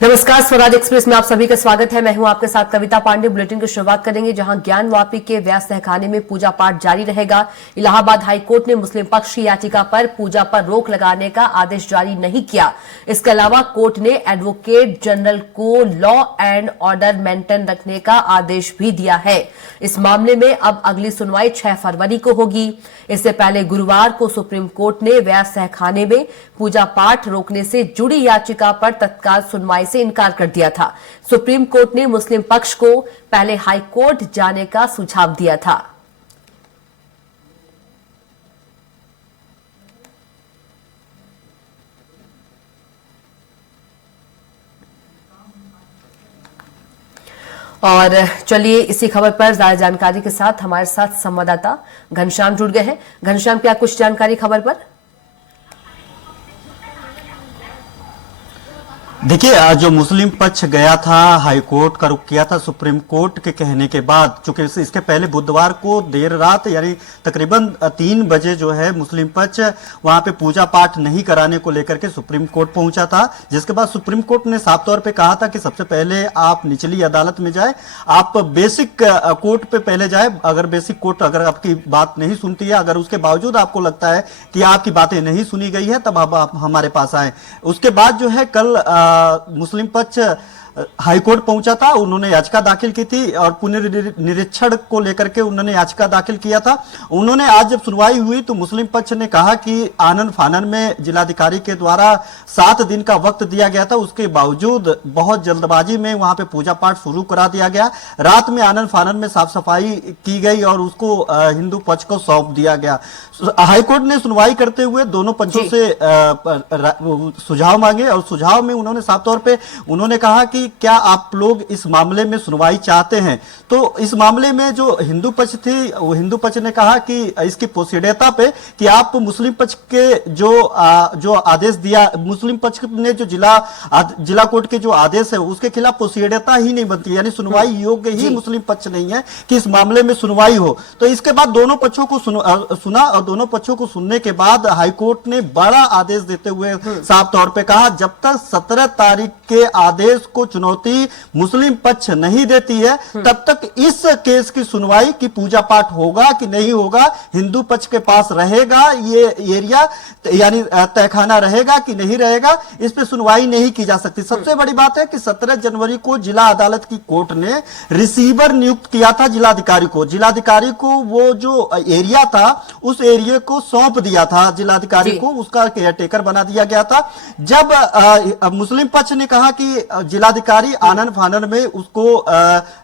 नमस्कार, स्वराज एक्सप्रेस में आप सभी का स्वागत है। मैं हूं आपके साथ कविता पांडे। बुलेटिन की शुरुआत करेंगे जहां ज्ञानवापी के व्यास तहखाने में पूजा पाठ जारी रहेगा। इलाहाबाद हाईकोर्ट ने मुस्लिम पक्ष की याचिका पर पूजा पर रोक लगाने का आदेश जारी नहीं किया। इसके अलावा कोर्ट ने एडवोकेट जनरल को लॉ एंड ऑर्डर मेंटेन रखने का आदेश भी दिया है। इस मामले में अब अगली सुनवाई 6 फरवरी को होगी। इससे पहले गुरुवार को सुप्रीम कोर्ट ने व्यास तहखाने में पूजा पाठ रोकने से जुड़ी याचिका पर तत्काल सुनवाई से इनकार कर दिया था। सुप्रीम कोर्ट ने मुस्लिम पक्ष को पहले हाई कोर्ट जाने का सुझाव दिया था। और चलिए इसी खबर पर ज्यादा जानकारी के साथ हमारे साथ संवाददाता घनश्याम जुड़ गए हैं। घनश्याम, क्या कुछ जानकारी खबर पर? देखिए, जो मुस्लिम पक्ष गया था हाई कोर्ट का रुख किया था सुप्रीम कोर्ट के कहने के बाद, चूंकि इसके पहले बुधवार को देर रात यानी तकरीबन 3 बजे जो है मुस्लिम पक्ष वहां पे पूजा पाठ नहीं कराने को लेकर के सुप्रीम कोर्ट पहुंचा था। जिसके बाद सुप्रीम कोर्ट ने साफ तौर पे कहा था कि सबसे पहले आप निचली अदालत में जाए, आप बेसिक कोर्ट पे पहले जाए। अगर बेसिक कोर्ट अगर आपकी बात नहीं सुनती है, अगर उसके बावजूद आपको लगता है कि आपकी बातें नहीं सुनी गई है, तब आप हमारे पास आए। उसके बाद जो है कल मुस्लिम पक्ष हाईकोर्ट पहुंचा था। उन्होंने याचिका दाखिल की थी और पुनर्निरीक्षण को लेकर के उन्होंने याचिका दाखिल किया था। उन्होंने आज जब सुनवाई हुई तो मुस्लिम पक्ष ने कहा कि आनन फानन में जिलाधिकारी के द्वारा 7 दिन का वक्त दिया गया था, उसके बावजूद बहुत जल्दबाजी में वहां पे पूजा पाठ शुरू करा दिया गया। रात में आनन फानन में साफ सफाई की गई और उसको हिंदू पक्ष को सौंप दिया गया। हाईकोर्ट ने सुनवाई करते हुए दोनों पक्षों से सुझाव मांगे और सुझाव में उन्होंने साफ तौर पर उन्होंने कहा कि क्या आप लोग इस मामले में सुनवाई चाहते हैं। तो इस मामले में जो हिंदू पक्ष थी, वो हिंदू पक्ष ने कहा कि इसकी पोशीयता पे कि आप मुस्लिम पक्ष के जो आदेश दिया, मुस्लिम पक्ष ने जो जिला कोर्ट के जो आदेश है उसके खिलाफ पोशीयता ही नहीं बनती, यानी सुनवाई योग्य ही मुस्लिम पक्ष नहीं है कि इस मामले में सुनवाई हो। तो इसके बाद दोनों पक्षों को सुना और दोनों पक्षों को सुनने के बाद हाईकोर्ट ने बड़ा आदेश देते हुए साफ तौर पर कहा, जब तक 17 तारीख के आदेश को चुनौती मुस्लिम पक्ष नहीं देती है तब तक इस केस की सुनवाई की पूजा पाठ होगा कि नहीं होगा, हिंदू पक्ष के पास रहेगा ये एरिया यानी तहखाना रहेगा कि नहीं रहेगा, इस पे सुनवाई नहीं की जा सकती। सबसे बड़ी बात है कि 17 जनवरी को जिला अदालत की कोर्ट ने रिसीवर नियुक्त किया था जिलाधिकारी को। जिलाधिकारी को वो जो एरिया था उस एरिया को सौंप दिया था जिलाधिकारी को, उसका केयरटेकर बना दिया गया था। जब मुस्लिम पक्ष ने कहा कि जिलाधिकारी आनन फानन में उसको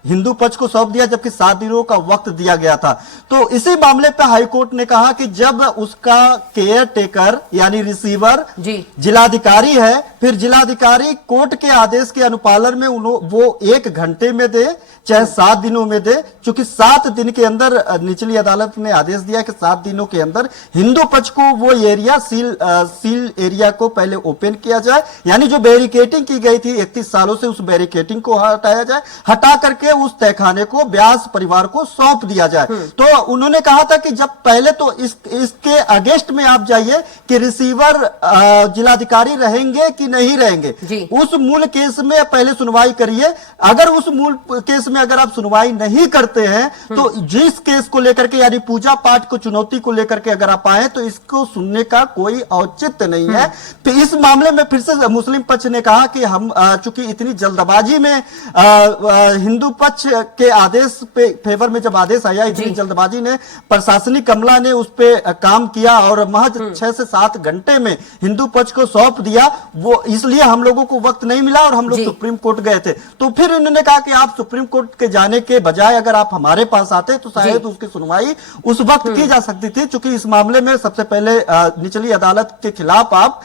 हिंदू पक्ष को सौंप दिया, जबकि 7 दिनों का वक्त दिया गया था। तो इसी मामले पर हाईकोर्ट ने कहा कि जब उसका केयर टेकर यानी रिसीवर जिलाधिकारी है, फिर जिलाधिकारी कोर्ट के आदेश के अनुपालन में वो 1 घंटे में दे चाहे 7 दिनों में दे, क्योंकि 7 दिन के अंदर निचली अदालत ने आदेश दिया कि 7 दिनों के अंदर हिंदू पक्ष को वो एरिया सील एरिया को पहले ओपन किया जाए, यानी जो बैरिकेटिंग की गई थी 31 सालों से उस बैरिकेटिंग को हटाया जाए, हटा करके उस तहखाने को व्यास परिवार को सौंप दिया जाए। तो उन्होंने कहा था कि जब पहले तो इसके अगेंस्ट में आप जाइए कि रिसीवर जिलाधिकारी रहेंगे कि नहीं रहेंगे, उस मूल केस में पहले सुनवाई करिए। अगर उस मूल केस में अगर आप सुनवाई नहीं करते हैं तो जिस केस को लेकर के यानी पूजा पाठ को चुनौती को लेकर के अगर आप आए तो इसको सुनने का कोई औचित्य नहीं है। तो इस मामले में फिर से मुस्लिम पक्ष ने कहा कि हम चूंकि इतनी जल्दबाजी में हिंदू पक्ष के आदेश पे फेवर में जब आदेश आया, इतनी जल्दबाजी ने प्रशासनिक अमला ने उस पे काम किया और महज 6 से 7 घंटे में हिंदू पक्ष को सौंप दिया, वो इसलिए हम लोगों को वक्त नहीं मिला और हम लोग सुप्रीम कोर्ट गए थे। तो फिर उन्होंने कहा कि आप सुप्रीम कोर्ट के जाने के बजाय अगर आप हमारे पास आते तो शायद उसकी सुनवाई उस वक्त की जा सकती थी, क्योंकि इस मामले में सबसे पहले निचली अदालत के खिलाफ आप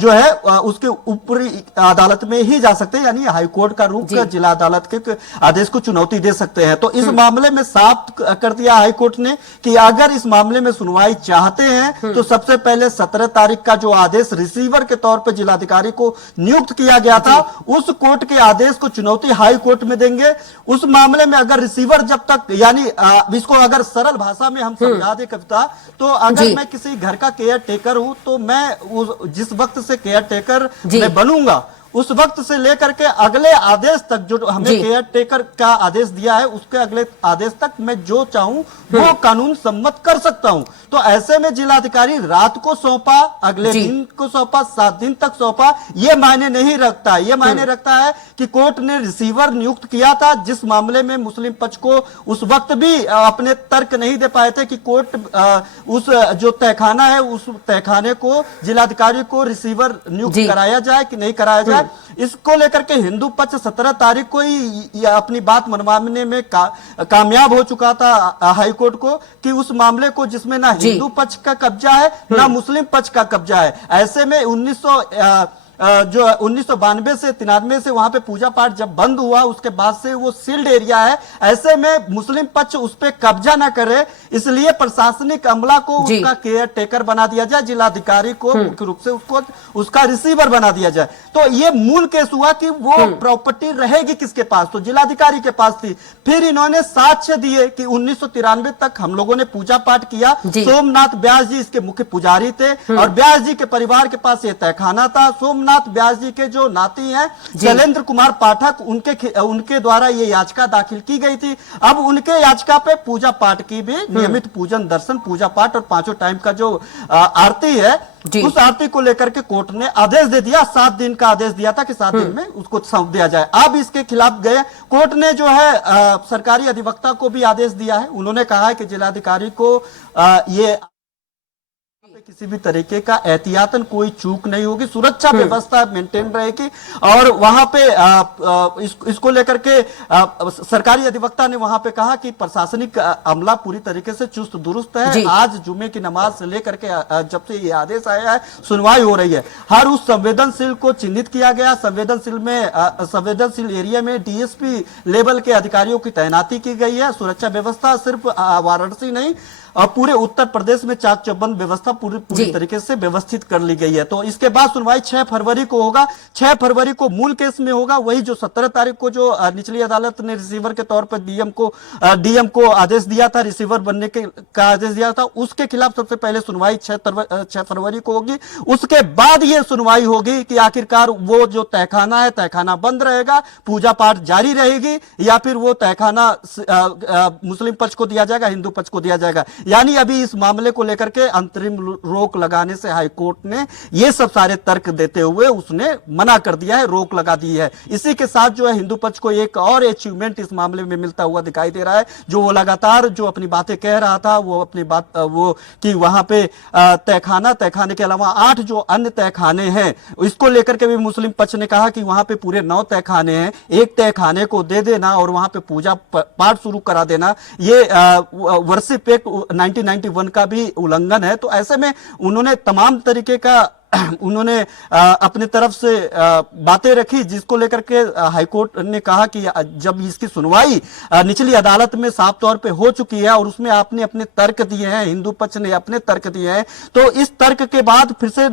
जो है उसके ऊपरी अदालत में ही जा सकते हैं, यानी हाईकोर्ट का रुख जिला अदालत के आदेश को चुनौती दे सकते हैं। तो इस मामले में साफ कर दिया हाईकोर्ट ने कि अगर इस मामले में सुनवाई चाहते हैं तो सबसे पहले 17 तारीख का जो आदेश रिसीवर के तौर पर जिलाधिकारी को नियुक्त किया गया था, उस कोर्ट के आदेश को चुनौती हाई कोर्ट में देंगे। उस मामले में अगर रिसीवर जब तक यानी इसको अगर सरल भाषा में हम समझा दे कविता, तो अगर मैं किसी घर का केयर टेकर हूं तो मैं जिस वक्त से केयर टेकर मैं बनूंगा उस वक्त से लेकर के अगले आदेश तक जो हमें जी। केयर टेकर का आदेश दिया है, उसके अगले आदेश तक मैं जो चाहूं वो कानून सम्मत कर सकता हूं। तो ऐसे में जिलाधिकारी रात को सौंपा, अगले जी। दिन को सौंपा, 7 दिन तक सौंपा, ये मायने नहीं रखता। ये मायने रखता है कि कोर्ट ने रिसीवर नियुक्त किया था, जिस मामले में मुस्लिम पक्ष को उस वक्त भी अपने तर्क नहीं दे पाए थे कि कोर्ट उस जो तहखाना है, उस तहखाने को जिलाधिकारी को रिसीवर नियुक्त कराया जाए कि नहीं कराया जाए। इसको लेकर के हिंदू पक्ष 17 तारीख को ही अपनी बात मनवाने में कामयाब हो चुका था हाईकोर्ट को, कि उस मामले को जिसमें ना हिंदू पक्ष का कब्जा है ना मुस्लिम पक्ष का कब्जा है। ऐसे में 1992 से 93 से वहां पे पूजा पाठ जब बंद हुआ, उसके बाद से वो सील्ड एरिया है। ऐसे में मुस्लिम पक्ष उस पे कब्जा ना करे, इसलिए प्रशासनिक अमला को उसका केयर टेकर बना दिया जाए, जिलाधिकारी को मुख्य रूप से उसका रिसीवर बना दिया जाए। तो ये मूल केस हुआ कि वो प्रॉपर्टी रहेगी किसके पास, तो जिलाधिकारी के पास थी। फिर इन्होंने साक्ष्य दिए कि 1993 तक हम लोगों ने पूजा पाठ किया, सोमनाथ व्यास जी इसके मुख्य पुजारी थे और व्यास जी के परिवार के पास ये तहखाना था। सोमनाथ व्यास जी के जो नाती हैं शैलेंद्र कुमार पाठक, उनके द्वारा ये याचिका दाखिल की गई थी। अब उनके याचिका पे पूजा पाठ की भी नियमित पूजन दर्शन पूजा पाठ और 5 टाइम का जो आरती है, उस आरती को लेकर के कोर्ट ने आदेश दे दिया। 7 दिन का आदेश दिया था कि 7 दिन में उसको सौंप दिया जाए। अब इसके खिलाफ गए कोर्ट ने जो है सरकारी अधिवक्ता को भी आदेश दिया है। उन्होंने कहा है कि जिलाधिकारी को ये किसी भी तरीके का एहतियातन कोई चूक नहीं होगी, सुरक्षा व्यवस्था मेंटेन रहेगी। और वहां पे इसको लेकर के सरकारी अधिवक्ता ने वहां पे कहा कि प्रशासनिक अमला पूरी तरीके से चुस्त दुरुस्त है। आज जुमे की नमाज से लेकर के जब से ये आदेश आया है, सुनवाई हो रही है। हर उस संवेदनशील को चिन्हित किया गया। संवेदनशील एरिया में डीएसपी लेवल के अधिकारियों की तैनाती की गई है। सुरक्षा व्यवस्था सिर्फ वाराणसी नहीं और पूरे उत्तर प्रदेश में चाक चौबंद व्यवस्था पूरी तरीके से व्यवस्थित कर ली गई है। तो इसके बाद सुनवाई 6 फरवरी को होगा। 6 फरवरी को मूल केस में होगा, वही जो 17 तारीख को जो निचली अदालत ने रिसीवर के तौर पर डीएम को आदेश दिया था, रिसीवर बनने का आदेश दिया था, उसके खिलाफ सबसे पहले सुनवाई 6 फरवरी को होगी। उसके बाद यह सुनवाई होगी कि आखिरकार वो जो तहखाना है, तहखाना बंद रहेगा, पूजा पाठ जारी रहेगी, या फिर वो तहखाना मुस्लिम पक्ष को दिया जाएगा, हिंदू पक्ष को दिया जाएगा। यानी अभी इस मामले को लेकर के अंतरिम रोक लगाने से हाईकोर्ट ने ये सब सारे तर्क देते हुए उसने मना कर दिया है, रोक लगा दी है। इसी के साथ जो है हिंदू पक्ष को एक और अचीवमेंट इस मामले में मिलता हुआ दिखाई दे रहा है। जो वो लगातार जो अपनी बातें कह रहा था, वो अपनी बात वो कि वहां पे तहखाने के अलावा 8 जो अन्य तहखाने हैं, इसको लेकर के भी मुस्लिम पक्ष ने कहा कि वहां पे पूरे 9 तहखाने हैं, एक तहखाने को दे देना और वहां पे पूजा पाठ शुरू करा देना, ये वर्शिप एक्ट 1991 का भी उल्लंघन है। तो ऐसे में उन्होंने तमाम तरीके का उन्होंने अपनी तरफ से बातें रखी, जिसको लेकर के हाईकोर्ट ने कहा कि जब इसकी सुनवाई निचली अदालत में साफ तौर पे हो चुकी है और उसमें आपने अपने तर्क दिए हैं, हिंदू पक्ष ने अपने तर्क दिए हैं, तो इस तर्क के बाद फिर से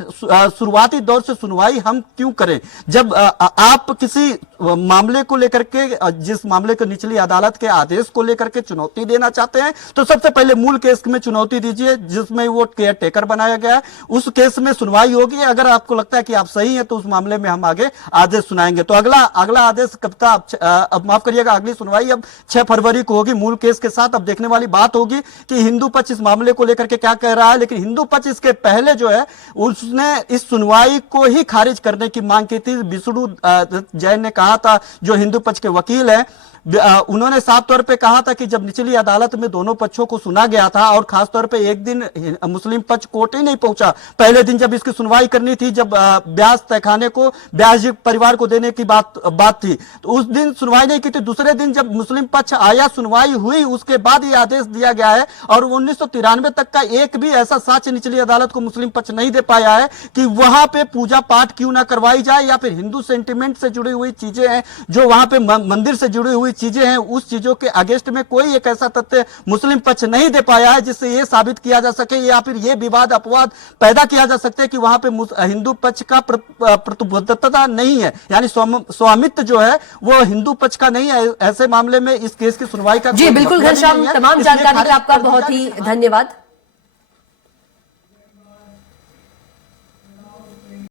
शुरुआती दौर से सुनवाई हम क्यों करें। जब आप किसी मामले को लेकर के, जिस मामले को निचली अदालत के आदेश को लेकर के चुनौती देना चाहते हैं, तो सबसे पहले मूल केस में चुनौती दीजिए जिसमें वो केयर टेकर बनाया गया है, उस केस में सुनवाई होगी। अगर आपको लगता है कि आप सही हैं तो उस मामले में हम आगे आदेश सुनाएंगे। तो अगला आदेश कब तक, अब माफ करिएगा, अगली सुनवाई अब 6 फरवरी को होगी मूल केस के साथ। अब देखने वाली बात होगी कि हिंदू पक्ष इस मामले को लेकर के क्या कह रहा है। लेकिन हिंदू पक्ष इसके पहले जो है उसने इस सुनवाई को ही खारिज करने की मांग की थी। विष्णु जैन ने कहा था, जो हिंदू पक्ष के वकील हैं, उन्होंने साफ तौर पे कहा था कि जब निचली अदालत में दोनों पक्षों को सुना गया था और खासतौर पे एक दिन मुस्लिम पक्ष कोर्ट ही नहीं पहुंचा, पहले दिन जब इसकी सुनवाई करनी थी, जब ब्यास तहखाने को ब्यास जी परिवार को देने की बात थी, तो उस दिन सुनवाई नहीं की थी। दूसरे दिन जब मुस्लिम पक्ष आया, सुनवाई हुई, उसके बाद ये आदेश दिया गया है। और 1993 तक का एक भी ऐसा साक्ष्य निचली अदालत को मुस्लिम पक्ष नहीं दे पाया है कि वहां पे पूजा पाठ क्यों ना करवाई जाए, या फिर हिंदू सेंटिमेंट से जुड़ी हुई चीजें हैं, जो वहां पे मंदिर से जुड़ी हुई चीजें हैं, उस चीजों के अगेंस्ट में कोई एक ऐसा तथ्य मुस्लिम पक्ष नहीं दे पाया है जिससे यह साबित किया जा सके, या फिर यह विवाद अपवाद पैदा किया जा सकता है कि वहां पे हिंदू पक्ष का प्रतिबद्धता नहीं है, यानी स्वामित्व जो है वो हिंदू पक्ष का नहीं है। ऐसे मामले में इस केस की सुनवाई का जी बिल्कुल घनश्याम, तमाम जानकारी के लिए आपका बहुत ही धन्यवाद।